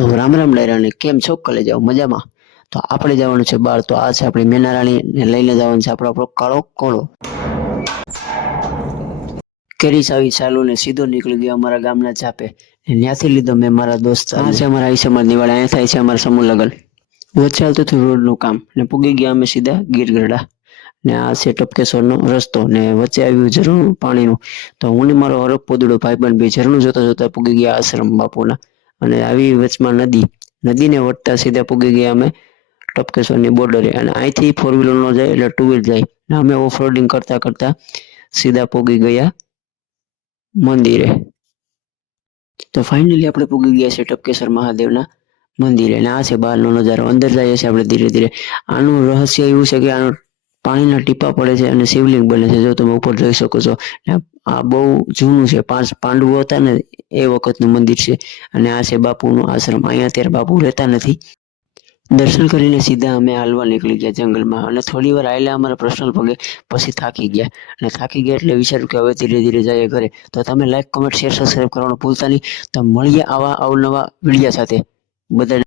તો રામ રામ ડાયરાને કેમ છો? કલે જાઓ મજામાં? તો આપણે જવાનું છે બહાર. તો આ છે આપણી મેના રાણીને લઈને જવાનું છે આપણો કાળો કોળો. કેરી સાવી ચાલુ ને સીધો નીકળી ગયો અમારા ગામના ચાપે. ત્યાંથી લીધો મેં મારા દોસ્ત. આ છે અમારા આઈસમાં દિવાળી. અહીંયા થાય છે અમારા સમૂહ લગ્ન. વચ્ચે ચાલતું હતું રોડનું કામ ને પૂગી ગયા અમે સીધા ગીરગઢડા. ને આ છે ટપકેશ્વરનો રસ્તો ને વચ્ચે આવ્યું ઝરણું પાણીનું. તો હું ને મારો હરખ પોદડો ભાઈબંધ બે ઝરણું જોતા જોતા પૂગી ગયા આશ્રમ બાપુના. અને આવી વચમાં નદીને વટતા સીધા પૂગી ગયા અમે ટપકેશ્વરની બોર્ડરે. અને અહીંથી 4 વ્હીલર નો જાય એટલે 2 વ્હીલ જાય. ને અમે ઓફરોડિંગ કરતા કરતા સીધા પૂગી ગયા મંદિરે. તો ફાઇનલી આપણે પૂગી ગયા છે ટપકેશ્વર મહાદેવના મંદિરે. અને આ છે બહારનો નજારો. અંદર જઈએ છીએ આપણે ધીરે ધીરે. આનું રહસ્ય એવું છે કે આનું પાણીના ટીપા પડે છે અને શિવલિંગ બને છે, જો તમે ઉપર જોઈ શકો છો. આ બહુ જૂનું છે. 5 પાંડવો હતા ને એ વખતનું મંદિર છે. અને આ છે બાપુનો આશ્રમ. અહીંયા અત્યારે બાપુ રહેતા નથી. દર્શન કરીને સીધા અમે હાલવા નીકળી ગયા જંગલમાં. અને થોડી વાર આવેલા અમારા પર્સનલ પગે, પછી થાકી ગયા. અને થાકી ગયા એટલે વિચાર્યું કે હવે ધીરે ધીરે જઈએ ઘરે. તો તમે લાઈક, કમેન્ટ, શેર, સબસ્ક્રાઈબ કરવાનું ભૂલતા નહીં. તો મળીએ આવા અવનવા વિડીયો સાથે. બધા